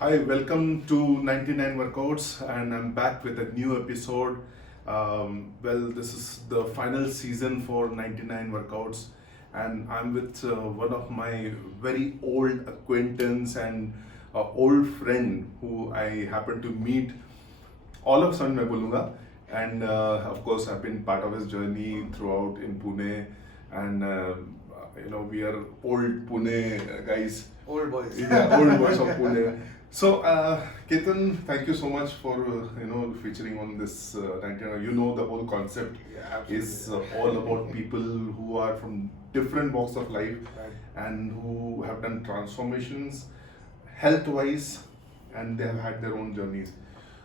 Hi, welcome to 99 Workouts, and I'm back with a new episode. This is the final season for 99 Workouts, and I'm with one of my very old acquaintance and old friend who I happened to meet all of a sudden, मैं बोलूँगा. And of course, I've been part of his journey throughout in Pune, and we are old Pune guys. Old boys. Yeah, old boys of Pune. So, Ketan, thank you so much for featuring on this 19. You know the whole concept Yeah, is all about people who are from different walks of life Right. and who have done transformations health-wise, and they have had their own journeys.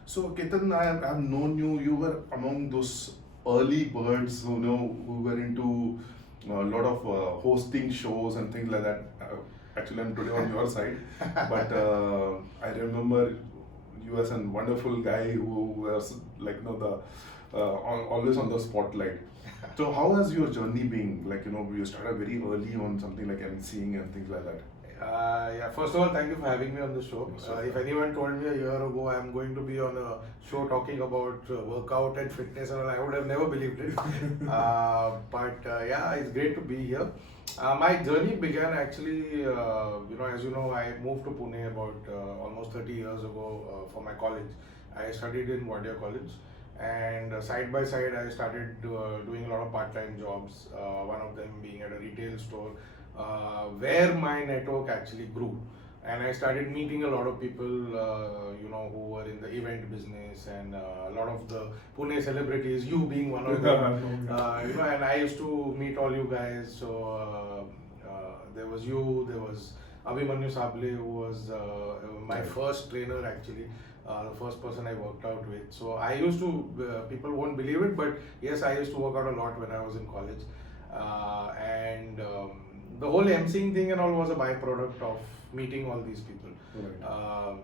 So, Ketan, I have known you. You were among those early birds who were into a lot of hosting shows and things like that. Actually, I'm today on your side, but I remember you as a wonderful guy who was like always on the spotlight. So, how has your journey been? You started very early on something like emceeing and things like that. Yeah, first of all, thank you for having me on the show. Most welcome. If anyone told me a year ago I'm going to be on a show talking about workout and fitness and all, I would have never believed it. Yeah, it's great to be here. My journey began actually, as you know, I moved to Pune about almost 30 years ago for my college. I studied in Wadia College, and side by side I started doing a lot of part-time jobs, one of them being at a retail store, where my network actually grew. And I started meeting a lot of people, who were in the event business, and a lot of the Pune celebrities, you being one of them. And I used to meet all you guys. So there was you, there was Abhimanyu Sable, who was my first trainer actually. The first person I worked out with. So I used to, people won't believe it, but yes, I used to work out a lot when I was in college. And the whole emceeing thing and all was a byproduct of meeting all these people. Right.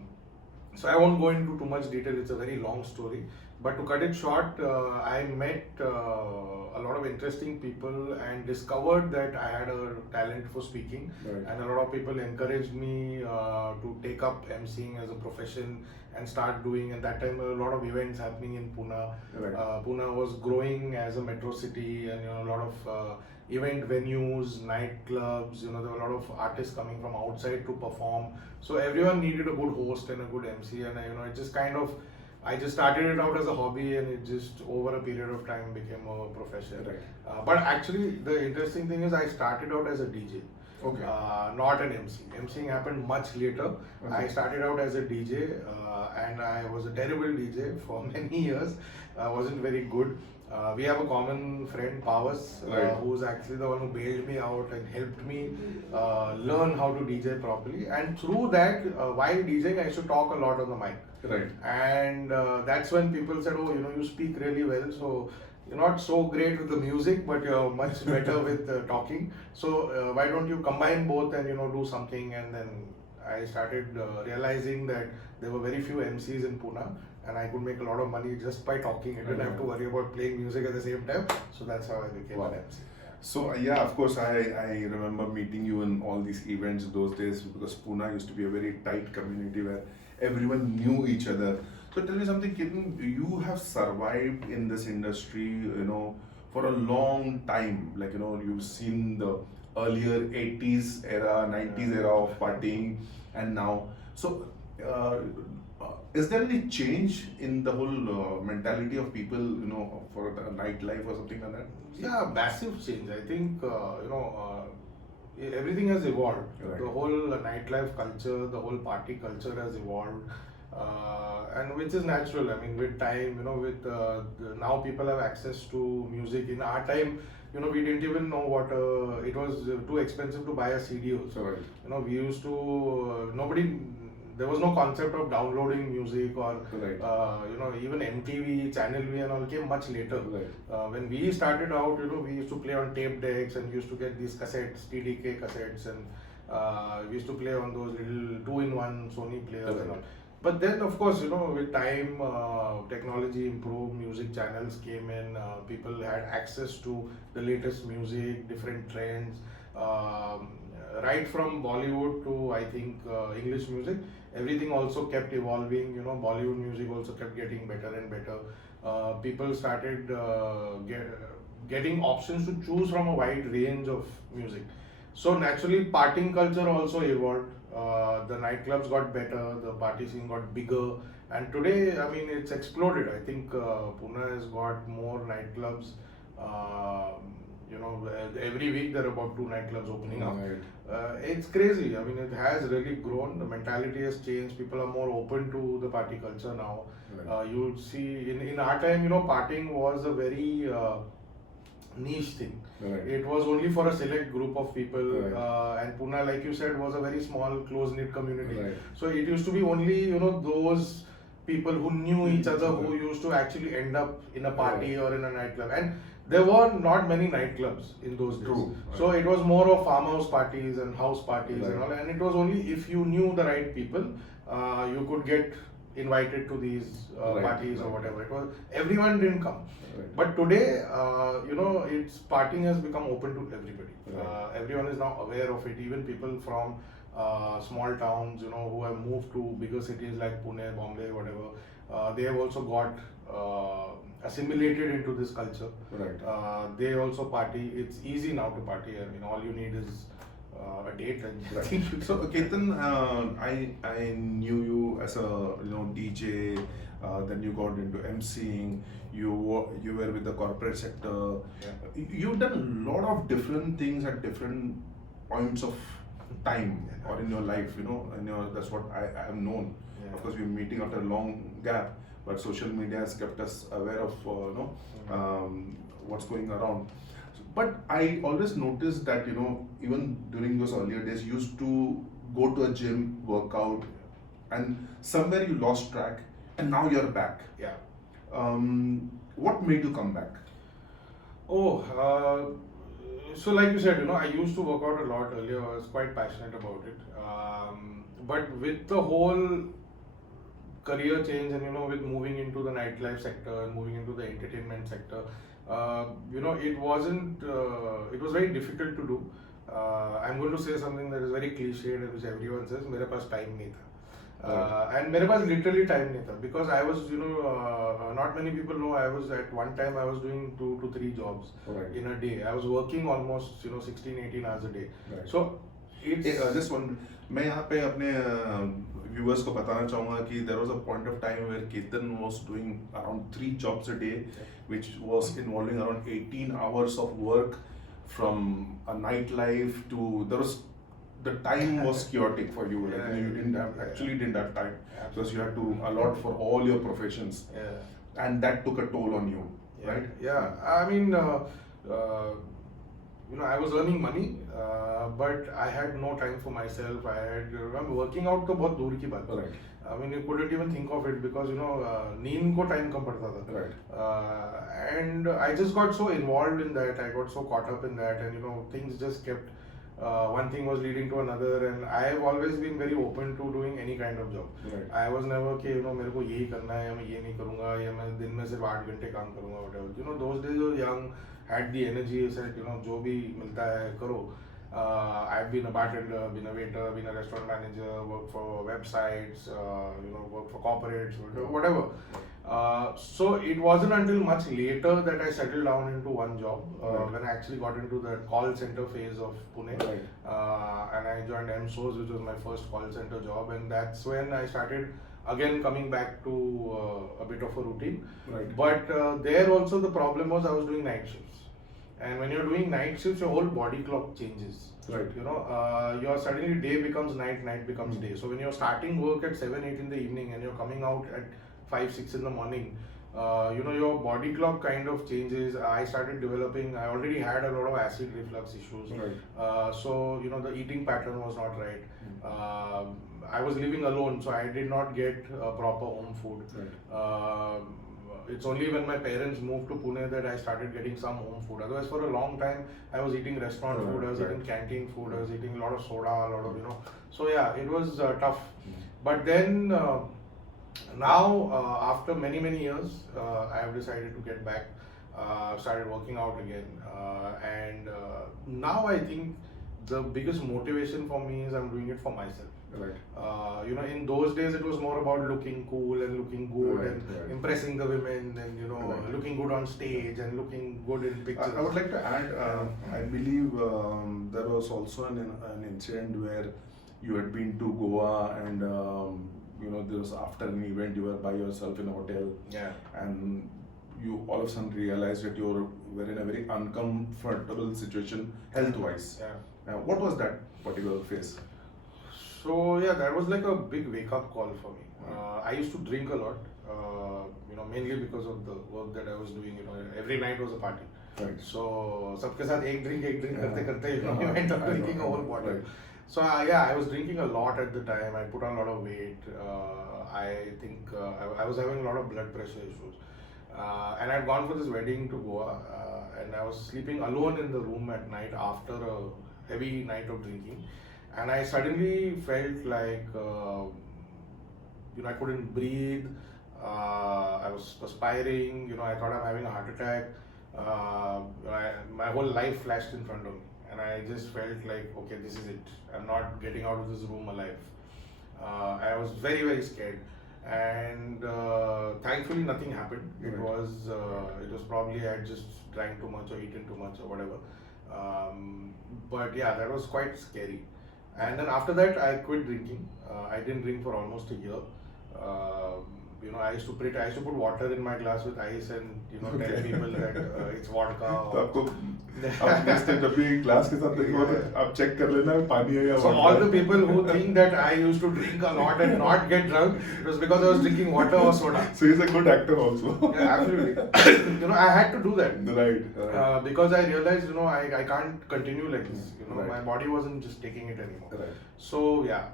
So I won't go into too much detail, it's a very long story. But to cut it short, I met a lot of interesting people and discovered that I had a talent for speaking. Right. And a lot of people encouraged me to take up emceeing as a profession and start doing. At that time, a lot of events happening in Pune. Right. Pune was growing as a metro city, and a lot of event venues, nightclubs. There were a lot of artists coming from outside to perform. So everyone needed a good host and a good MC, and it just kind of, I just started it out as a hobby, and it just over a period of time became a profession. Right. But actually, the interesting thing is I started out as a DJ. Okay. Not an MC. MCing happened much later. Okay. I started out as a DJ, and I was a terrible DJ for many years. I wasn't very good. We have a common friend, Pavas, Right. who's actually the one who bailed me out and helped me learn how to DJ properly. And through that, while DJing, I used to talk a lot on the mic. Right. And that's when people said, oh, you speak really well. So you're not so great with the music, but you're much better with talking. So why don't you combine both and do something? And then I started realizing that there were very few MCs in Pune, and I could make a lot of money just by talking. I didn't have to worry about playing music at the same time. So that's how I became Wow. an MC. So yeah, of course, I remember meeting you in all these events those days, because Pune used to be a very tight community where everyone knew each other. So tell me something, Kiran, you have survived in this industry, for a long time. You've seen the earlier 80s era, 90s era of partying, and now. So is there any change in the whole mentality of people, for the nightlife or something like that? Yeah, massive change. I think, everything has evolved. Right. The whole nightlife culture, the whole party culture has evolved. And which is natural. I mean, with time, now people have access to music. In our time, we didn't even know what it was too expensive to buy a CD also. Right. We used to, there was no concept of downloading music, or Right. even MTV, Channel V and all came much later. Right. When we started out, we used to play on tape decks, and we used to get these cassettes, TDK cassettes, and we used to play on those little 2-in-1 Sony players and all. But then, of course, with time, technology improved, music channels came in, people had access to the latest music, different trends, right from Bollywood to, I think, English music. everything also kept evolving. Bollywood music also kept getting better and better. People started getting options to choose from a wide range of music. So naturally, partying culture also evolved. The nightclubs got better, the party scene got bigger, and today, I mean, it's exploded. I think Pune has got more nightclubs. Every week there are about 2 nightclubs opening up. Right. It's crazy. I mean, it has really grown. The mentality has changed. People are more open to the party culture now. Right. You see, in our time, partying was a very niche thing. Right. It was only for a select group of people, Right. and Pune, like you said, was a very small, close-knit community. Right. So it used to be only those people who knew each other who used to actually end up in a party or in a nightclub, and there were not many nightclubs in those days. True. So it was more of farmhouse parties and house parties and all, and it was only if you knew the right people, you could get invited to these parties or whatever. It was everyone didn't come. Right. But today, it's partying has become open to everybody. Right. Everyone is now aware of it. Even people from small towns, who have moved to bigger cities like Pune, Bombay, whatever, they have also got assimilated into this culture. Right. They also party. It's easy now to party. I mean, all you need is a date and Right. So Ketan, I knew you as a DJ. Then you got into MCing. You were with the corporate sector. Yeah. You've done a lot of different things at different points of time or in your life. That's what I have known. Yeah. Of course, we're meeting after a long gap, but social media has kept us aware of what's going around. But I always noticed that even during those earlier days, you used to go to a gym, work out, and somewhere you lost track, and now you're back. Yeah. What made you come back? So like you said, I used to work out a lot earlier. I was quite passionate about it. But with the whole career change and with moving into the nightlife sector and moving into the entertainment sector, it wasn't. It was very difficult to do. I'm going to say something that is very cliched and which everyone says. मेरे पास time नहीं था. And मेरे पास literally time नहीं था because I was, not many people know I was at one time I was doing 2 to 3 jobs in a day. I was working almost 16-18 hours a day. Right. So it's just one. मैं यहाँ पे अपने viewers को बताना चाहूँगा कि there was a point of time where Ketan was doing around 3 jobs a day, which was involving around 18 hours of work from a nightlife to the time was chaotic for you. Like you didn't have time because you had to allot for all your professions, and that took a toll on you, right? Yeah, I mean, I was earning money, but I had no time for myself. I'm working out तो बहुत दूर की बात है. Right. I mean, you couldn't even think of it because नींद को time कम पड़ता था. Right. And I just got so involved in that. I got so caught up in that, and things just kept. One thing was leading to another, and I have always been very open to doing any kind of job. Right. I was never कि मेरे को यही करना है या मैं ये नहीं करूँगा या मैं दिन में सिर्फ 8 घंटे काम करूँगा whatever. Those days I was young, had the energy, said जो भी मिलता है करो. I've been a bartender, been a waiter, been a restaurant manager, worked for websites, worked for corporates, whatever. So it wasn't until much later that I settled down into one job when I actually got into the call center phase of Pune. Right. And I joined MSOs, which was my first call center job, and that's when I started again coming back to a bit of a routine. Right. But there also the problem was I was doing night shifts. And when you're doing night shifts, your whole body clock changes. Right. Your suddenly day becomes night, night becomes day. So when you're starting work at 7, 8 in the evening and you're coming out at 5, 6 in the morning, your body clock kind of changes. I started developing, I already had a lot of acid reflux issues. Right. So, the eating pattern was not right. I was living alone, so I did not get proper home food. Right. It's only when my parents moved to Pune that I started getting some home food. Otherwise, for a long time, I was eating restaurant food, I was eating canteen food, I was eating a lot of soda, a lot of, So yeah, it was tough. But then, now, after many, many years, I have decided to get back, started working out again. And now I think the biggest motivation for me is I'm doing it for myself. Right. In those days it was more about looking cool and looking good Right, and right. impressing the women and Right. looking good on stage and looking good in pictures. I would like to add, I believe there was also an incident where you had been to Goa and there was after an event you were by yourself in a hotel Yeah. and you all of a sudden realized that you were in a very uncomfortable situation health-wise. Yeah. What was that particular phase? So yeah, that was like a big wake-up call for me. I used to drink a lot, mainly because of the work that I was doing. Every night was a party. Right. So सबके साथ एक drink Yeah. करते करते Uh-huh. you end up I know, drinking a I whole know. bottle. Right. So I was drinking a lot at the time. I put on a lot of weight. I think I was having a lot of blood pressure issues. And I'd gone for this wedding to Goa, and I was sleeping alone in the room at night after a heavy night of drinking, and I suddenly felt like I couldn't breathe. I was perspiring. I thought I'm having a heart attack. My whole life flashed in front of me, and I just felt like, okay, this is it. I'm not getting out of this room alive. I was very, very scared, and thankfully nothing happened. It was probably I had just drank too much or eaten too much or whatever. But yeah, that was quite scary. And then after that, I quit drinking. I didn't drink for almost a year. I used to put water in my glass with ice and tell people that it's vodka. तो आपको आप next time जब भी glass के साथ देखो तो आप check कर लेना पानी है या So water all है. the people who think that I used to drink a lot and not get drunk, it was because I was drinking water or soda. So he's a good actor also. Yeah, absolutely. I had to do that. Right. Because I realized, I can't continue like this. Right. My body wasn't just taking it anymore. Right. So yeah,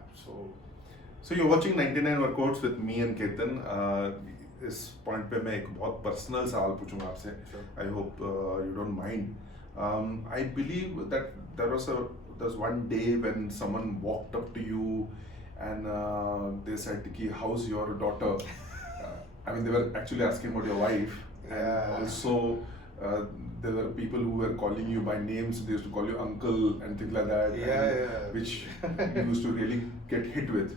So you're watching 99 Workouts with me and Ketan. इस point पे मैं एक बहुत personal सवाल पूछूंगा आपसे. I hope you don't mind. I believe that there was one day when someone walked up to you and they said कि how's your daughter? They were actually asking about your wife, and also there were people who were calling you by names. They used to call you uncle and things like that. Yeah. Which you used to really get hit with.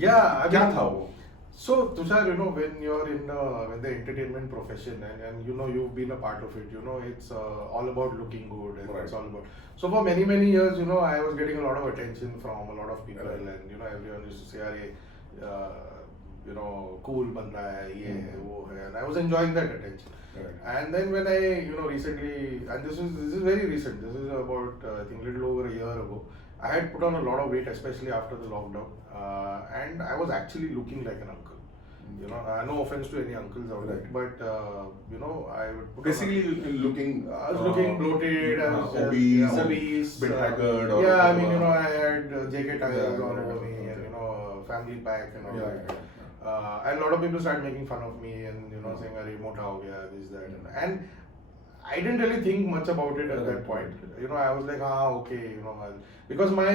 Yeah, क्या था वो? So Tushar, when you're in the entertainment profession and you've been a part of it, it's all about looking good and Right. it's all about. So for many years, I was getting a lot of attention from a lot of people, Right. and everyone used to say, "Arey, cool banda hai, ye hai, wo hai," and I was enjoying that attention. Right. And then when I, recently, and this is very recent. This is about I think little over a year ago. I had put on a lot of weight, especially after the lockdown, and I was actually looking like an uncle. No offense to any uncles out there, but I would put Basically, looking. I was looking bloated, I was obese, obese, bit haggard. Or yeah, I had JK tires all over me, okay. and family pack and all that. Yeah. And a lot of people started making fun of me and saying, "Arey, mota ho gaya," this, that, and I didn't really think much about it at that point. I was like, okay, because my,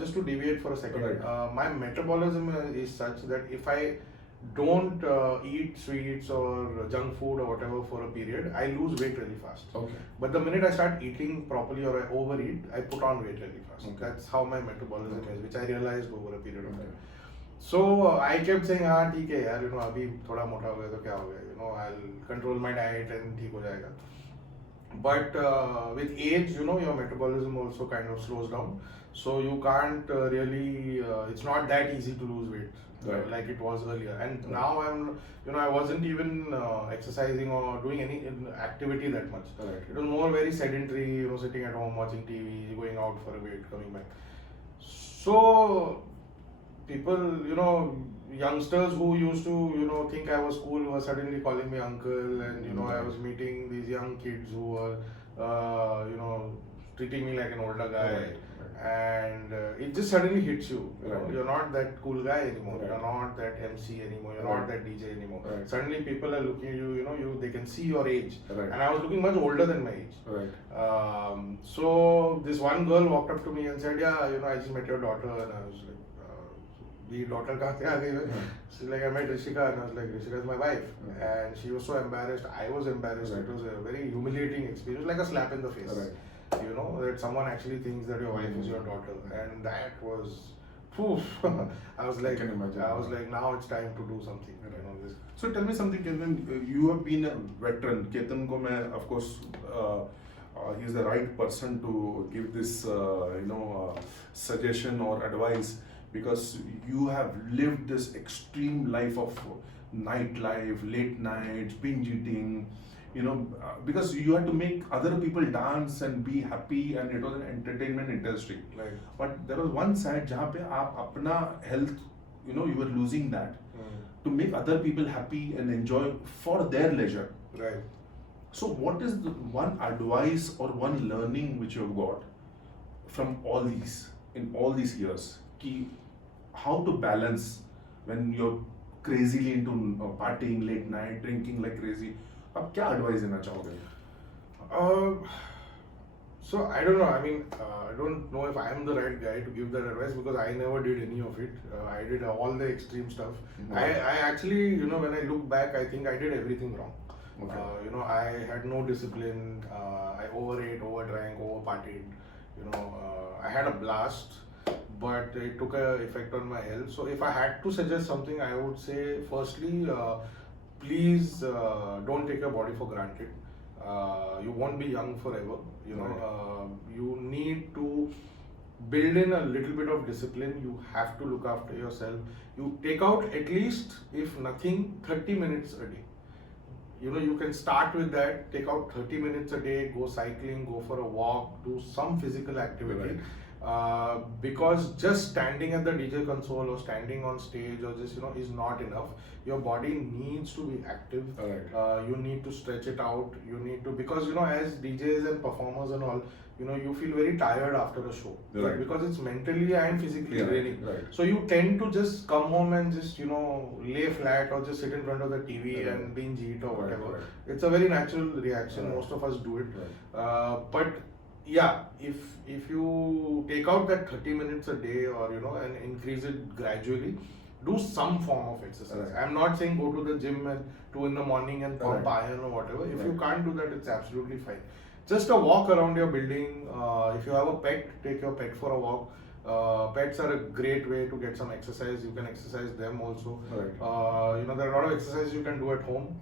just to deviate for a second, Right. my metabolism is such that if I don't eat sweets or junk food or whatever for a period, I lose weight really fast. Okay. But the minute I start eating properly or I overeat, I put on weight really fast. Okay. That's how my metabolism is, which I realized over a period of Okay. time. So I kept saying, ठीक है यार, अभी थोड़ा मोटा हो गया तो क्या हो गया, I'll control my diet and ठीक हो जाएगा. But with age, your metabolism also kind of slows down, so you can't really. It's not that easy to lose weight. Right. Like it was earlier, and now I wasn't even exercising or doing any activity that much. Right. It was more very sedentary, sitting at home watching TV, going out for a bit, coming back. So people, youngsters who used to, think I was cool were suddenly calling me uncle, and I was meeting these young kids who were, treating me like an older guy. Right. And it just suddenly hits you. Right. You're not that cool guy anymore. Right. You're not that MC anymore. You're Right. not that DJ anymore. Right. Suddenly people are looking at you. They can see your age. Right. And I was looking much older than my age. Right. So this one girl walked up to me and said, "Yeah, I just met your daughter," and I was like, "The daughter kahan se aa gayi?" She's like, "I met Rishika," and I was like, "Rishika is my wife," and she was so embarrassed. I was embarrassed. Right. It was a very humiliating experience, like a slap in the face. Right. That someone actually thinks that your wife is your daughter, and that was poof, I was like, can imagine. now it's time to do something. This. So tell me something, Ketan. You have been a veteran. Ketan ko main, of course, he is the right person to give this, suggestion or advice, because you have lived this extreme life of nightlife, late nights, binge eating. Because you had to make other people dance and be happy, and it was an entertainment industry. Right. But there was one side जहाँ पे आप अपना health, you were losing that to make other people happy and enjoy for their leisure. Right. So what is the one advice or one learning which you have got from all these years? Ki how to balance when you're crazily into partying late night, drinking like crazy? आप क्या advice देना चाहोगे? So I don't know. I mean, I don't know if I am the right guy to give that advice, because I never did any of it. I did all the extreme stuff. I actually, when I look back, I think I did everything wrong. Okay. I had no discipline. I overate, overdrank, overpartied. I had a blast, but it took an effect on my health. So if I had to suggest something, I would say, firstly, please don't take your body for granted. You won't be young forever. You need to build in a little bit of discipline. You have to look after yourself. You take out at least, if nothing, 30 minutes a day. You can start with that. Take out 30 minutes a day. Go cycling. Go for a walk. Do some physical activity. Because just standing at the DJ console or standing on stage or just is not enough. Your body needs to be active. You need to stretch it out. You need to, because as DJs and performers and all, you feel very tired after a show, because it's mentally and physically draining. So you tend to just come home and just lay flat, or just sit in front of the TV and binge eat or whatever. It's a very natural reaction. Most of us do it. But yeah, if you take out that 30 minutes a day, or and increase it gradually, do some form of exercise. I'm not saying go to the gym at 2 in the morning and pump iron or whatever. If you can't do that, it's absolutely fine. Just a walk around your building. If you have a pet, take your pet for a walk. Pets are a great way to get some exercise. You can exercise them also. There are a lot of exercises you can do at home.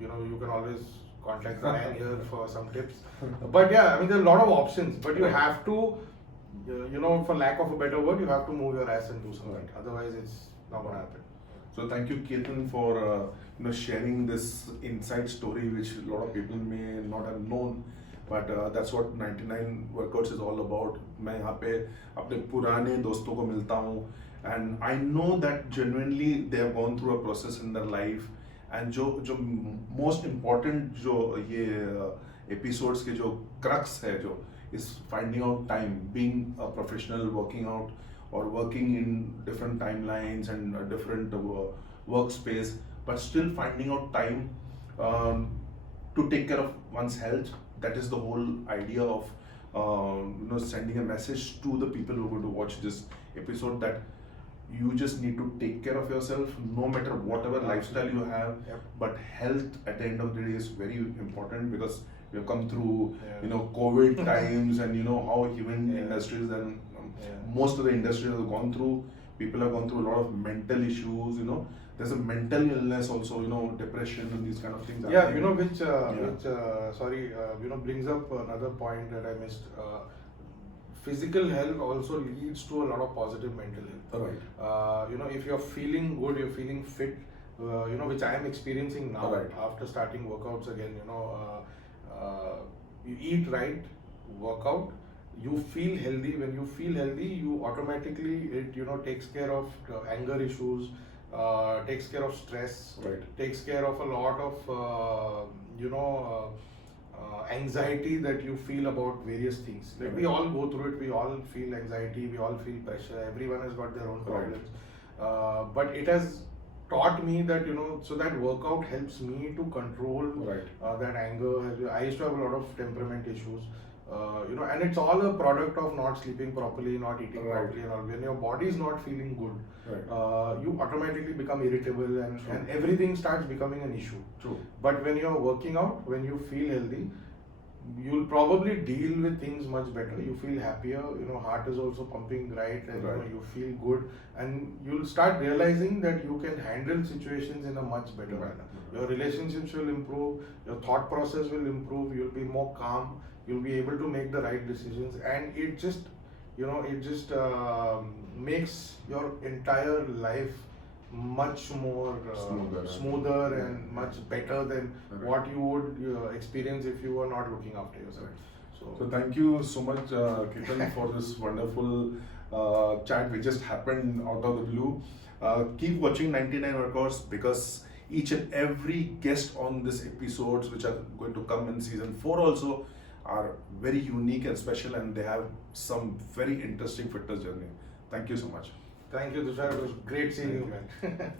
You can always contact the man here for some tips. But yeah, I mean, there are a lot of options. But you have to, for lack of a better word, you have to move your ass and do something. Otherwise, it's not going to happen. So thank you, Ketan, for sharing this inside story which a lot of people may not have known. But that's what 99 Workouts is all about. मैं यहाँ पे अपने पुराने दोस्तों को मिलता हूँ, and I know that genuinely they have gone through a process in their life. And जो most important जो ये episodes के जो crux है जो is finding out time, being a professional, working out or working in different timelines and a different workspace, but still finding out time to take care of one's health. That is the whole idea of sending a message to the people who are going to watch this episode, that you just need to take care of yourself no matter whatever lifestyle you have. But health at the end of the day is very important, because we have come through COVID times, and how even industries and most of the industries have gone through. People have gone through a lot of mental issues. There's a mental illness also, depression and these kind of things. Which brings up another point that I missed. Physical health also leads to a lot of positive mental health. If you're feeling good, you're feeling fit, which I am experiencing now after starting workouts again. You eat right, work out, you feel healthy. When you feel healthy, you automatically, it takes care of anger issues, takes care of stress, takes care of a lot of anxiety that you feel about various things. Like we all go through it, we all feel anxiety, we all feel pressure, everyone has got their own problems. But it has taught me that, so that workout helps me to control that anger. I used to have a lot of temperament issues. And it's all a product of not sleeping properly, not eating properly, and all. When your body is not feeling good, you automatically become irritable, and everything starts becoming an issue. But when you're working out, when you feel healthy, you'll probably deal with things much better. You feel happier, heart is also pumping right, and Right. you feel good, and you'll start realizing that you can handle situations in a much better manner. Your relationships will improve, your thought process will improve, you'll be more calm, you'll be able to make the right decisions, and it just makes your entire life much more smoother and much better than what you would experience if you were not looking after yourself. So thank you so much, Ketan, for this wonderful chat which just happened out of the blue. Keep watching 99 Workouts, because each and every guest on this episodes which are going to come in season 4 also are very unique and special, and they have some very interesting fitness journey. Thank you so much. Thank you, Tushar. It was great seeing you, man.